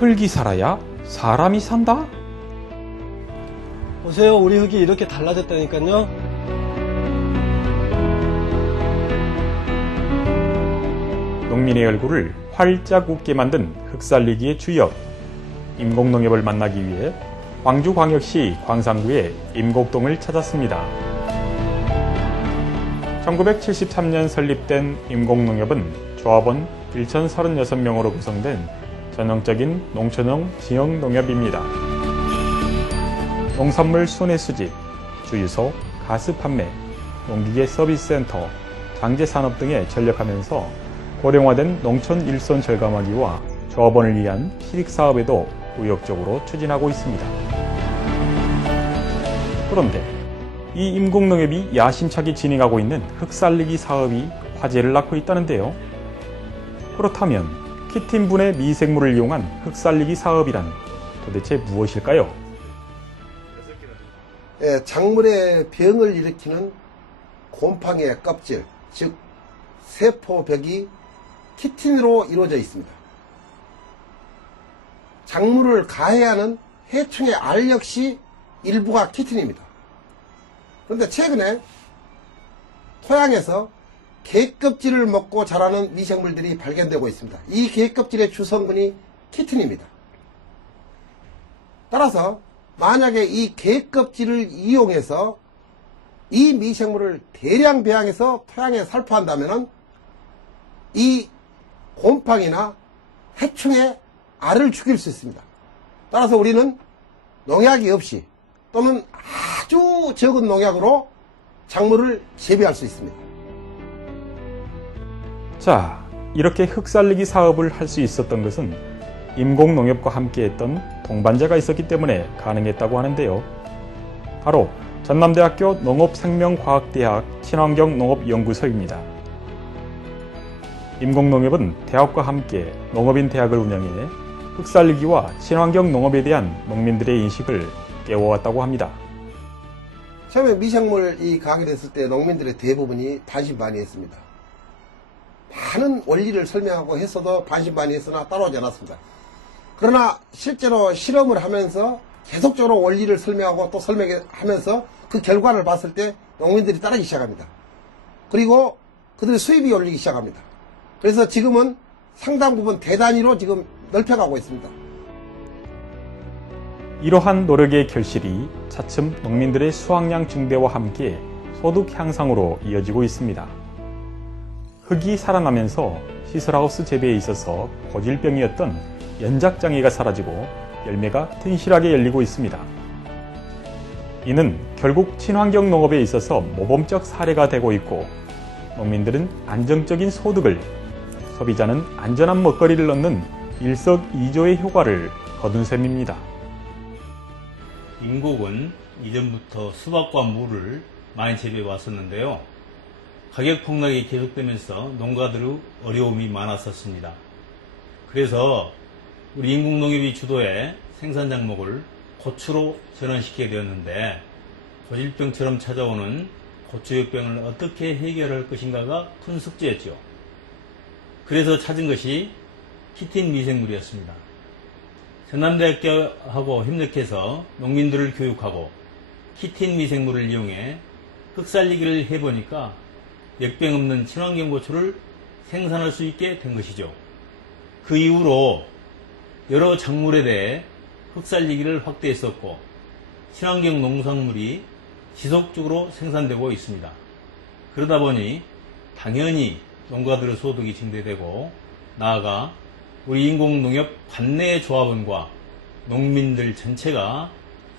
흙이 살아야 사람이 산다? 보세요, 우리 흙이 이렇게 달라졌다니까요. 농민의 얼굴을 활짝 웃게 만든 흙살리기의 주역, 임곡농협을 만나기 위해 광주광역시 광산구의 임곡동을 찾았습니다. 1973년 설립된 임곡농협은 조합원 1,036명으로 구성된 전형적인 농촌형 지역농협입니다. 농산물 순회 수집, 주유소, 가스 판매, 농기계 서비스 센터, 장제산업 등에 전력하면서 고령화된 농촌 일손 절감하기와 조합원을 위한 실익사업에도 의욕적으로 추진하고 있습니다. 그런데 이 임곡농협이 야심차게 진행하고 있는 흙살리기 사업이 화제를 낳고 있다는데요. 그렇다면 키틴분해 미생물을 이용한 흙살리기 사업이란 도대체 무엇일까요? 작물의 병을 일으키는 곰팡이의 껍질, 즉 세포벽이 키틴으로 이루어져 있습니다. 작물을 가해하는 해충의 알 역시 일부가 키틴입니다. 그런데 최근에 토양에서 개껍질을 먹고 자라는 미생물들이 발견되고 있습니다. 이 개껍질의 주성분이 키틴입니다. 따라서 만약에 이 개껍질을 이용해서 이 미생물을 대량 배양해서 토양에 살포한다면 이 곰팡이나 해충의 알을 죽일 수 있습니다. 따라서 우리는 농약이 없이 또는 아주 적은 농약으로 작물을 재배할 수 있습니다. 자, 이렇게 흙살리기 사업을 할 수 있었던 것은 임곡농협과 함께했던 동반자가 있었기 때문에 가능했다고 하는데요. 바로 전남대학교 농업생명과학대학 친환경농업연구소입니다. 임곡농협은 대학과 함께 농업인 대학을 운영해 흙살리기와 친환경 농업에 대한 농민들의 인식을 깨워왔다고 합니다. 처음에 미생물 이 가게 됐을 때 농민들의 대부분이 반신반의했습니다. 많은 원리를 설명하고 했어도 반신반의했으나 따라오지 않았습니다. 그러나 실제로 실험을 하면서 계속적으로 원리를 설명하고 또 설명하면서 그 결과를 봤을 때 농민들이 따르기 시작합니다. 그리고 그들의 수입이 올리기 시작합니다. 그래서 지금은 상당 부분 대단위로 지금 넓혀가고 있습니다. 이러한 노력의 결실이 차츰 농민들의 수확량 증대와 함께 소득 향상으로 이어지고 있습니다. 흙이 살아나면서 시설하우스 재배에 있어서 고질병이었던 연작장애가 사라지고 열매가 튼실하게 열리고 있습니다. 이는 결국 친환경 농업에 있어서 모범적 사례가 되고 있고 농민들은 안정적인 소득을, 소비자는 안전한 먹거리를 얻는 일석이조의 효과를 거둔 셈입니다. 임곡은 이전부터 수박과 물을 많이 재배해 왔었는데요. 가격 폭락이 계속되면서 농가들의 어려움이 많았었습니다. 그래서 우리 임곡농협이 주도해 생산 작목을 고추로 전환시키게 되었는데 고질병처럼 찾아오는 고추역병을 어떻게 해결할 것인가가 큰 숙제였죠. 그래서 찾은 것이 키틴 미생물이었습니다. 전남대학교하고 협력해서 농민들을 교육하고 키틴 미생물을 이용해 흙살리기를 해보니까 역병 없는 친환경 고추를 생산할 수 있게 된 것이죠. 그 이후로 여러 작물에 대해 흙살리기를 확대했었고 친환경 농산물이 지속적으로 생산되고 있습니다. 그러다 보니 당연히 농가들의 소득이 증대되고 나아가 우리 임곡농협 관내 조합원과 농민들 전체가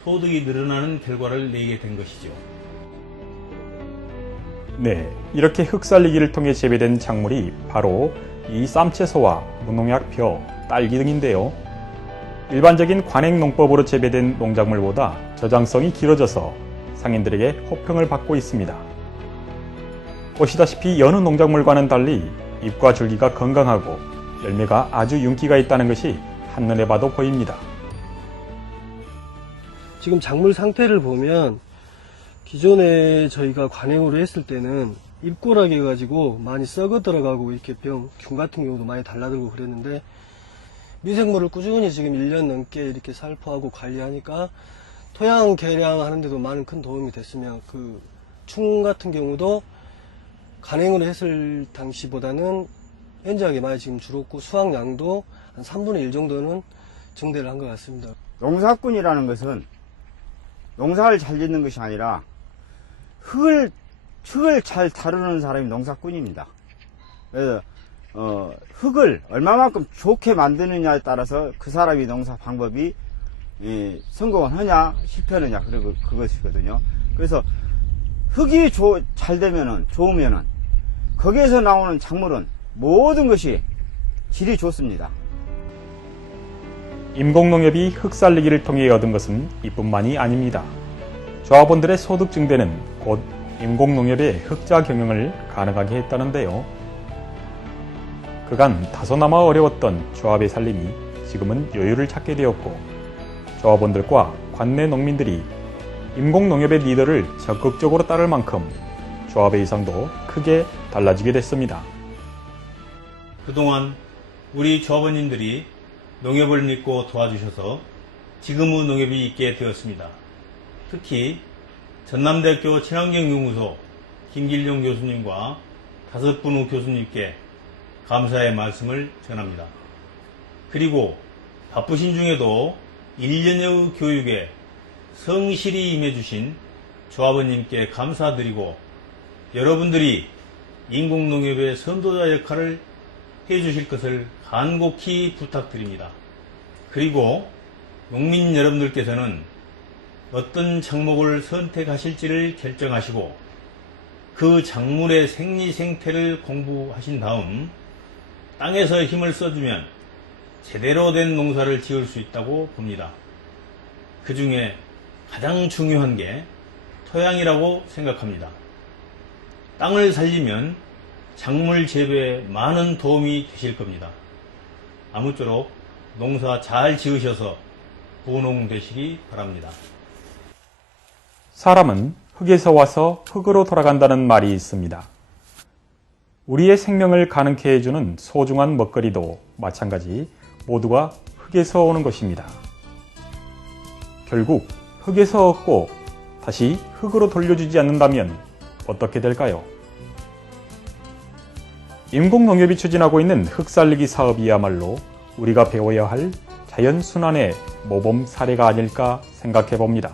소득이 늘어나는 결과를 내게 된 것이죠. 네, 이렇게 흙살리기를 통해 재배된 작물이 바로 이 쌈채소와 무농약 벼, 딸기 등인데요. 일반적인 관행농법으로 재배된 농작물보다 저장성이 길어져서 상인들에게 호평을 받고 있습니다. 보시다시피 여느 농작물과는 달리 잎과 줄기가 건강하고 열매가 아주 윤기가 있다는 것이 한눈에 봐도 보입니다. 지금 작물 상태를 보면 기존에 저희가 관행으로 했을 때는 잎고락이 가지고 많이 썩어 들어가고 이렇게 균 같은 경우도 많이 달라들고 그랬는데 미생물을 꾸준히 지금 1년 넘게 이렇게 살포하고 관리하니까 토양 개량하는데도 많은 큰 도움이 됐으며 충 같은 경우도 간행으로 했을 당시보다는 현저하게 많이 지금 줄었고 수확량도 한 3분의 1 정도는 증대를 한 것 같습니다. 농사꾼이라는 것은 농사를 잘 짓는 것이 아니라 흙을 잘 다루는 사람이 농사꾼입니다. 그래서 흙을 얼마만큼 좋게 만드느냐에 따라서 그 사람이 농사 방법이 성공을 하냐 실패하느냐 그리고 그것이거든요. 그래서 흙이 잘 되면은 좋으면은 거기에서 나오는 작물은 모든 것이 질이 좋습니다. 임공농협이 흙살리기를 통해 얻은 것은 이뿐만이 아닙니다. 조합원들의 소득 증대는 곧 임공농협의 흑자 경영을 가능하게 했다는데요. 그간 다소나마 어려웠던 조합의 살림이 지금은 여유를 찾게 되었고, 조합원들과 관내 농민들이 임공농협의 리더를 적극적으로 따를 만큼 조합의 위상도 크게 달라지게 됐습니다. 그동안 우리 조합원님들이 농협을 믿고 도와주셔서 지금의 농협이 있게 되었습니다. 특히 전남대학교 친환경연구소 김길용 교수님과 5분의 교수님께 감사의 말씀을 전합니다. 그리고 바쁘신 중에도 1년여의 교육에 성실히 임해주신 조합원님께 감사드리고, 여러분들이 인공농협의 선도자 역할을 해주실 것을 간곡히 부탁드립니다. 그리고 농민 여러분들께서는 어떤 작목을 선택하실지를 결정하시고 그 작물의 생리생태를 공부하신 다음 땅에서 힘을 써주면 제대로 된 농사를 지을 수 있다고 봅니다. 그 중에 가장 중요한 게 토양이라고 생각합니다. 땅을 살리면 작물 재배에 많은 도움이 되실 겁니다. 아무쪼록 농사 잘 지으셔서 부농 되시기 바랍니다. 사람은 흙에서 와서 흙으로 돌아간다는 말이 있습니다. 우리의 생명을 가능케 해주는 소중한 먹거리도 마찬가지 모두가 흙에서 오는 것입니다. 결국 흙에서 얻고 다시 흙으로 돌려주지 않는다면 어떻게 될까요? 임공농협이 추진하고 있는 흙살리기 사업이야말로 우리가 배워야 할 자연순환의 모범 사례가 아닐까 생각해 봅니다.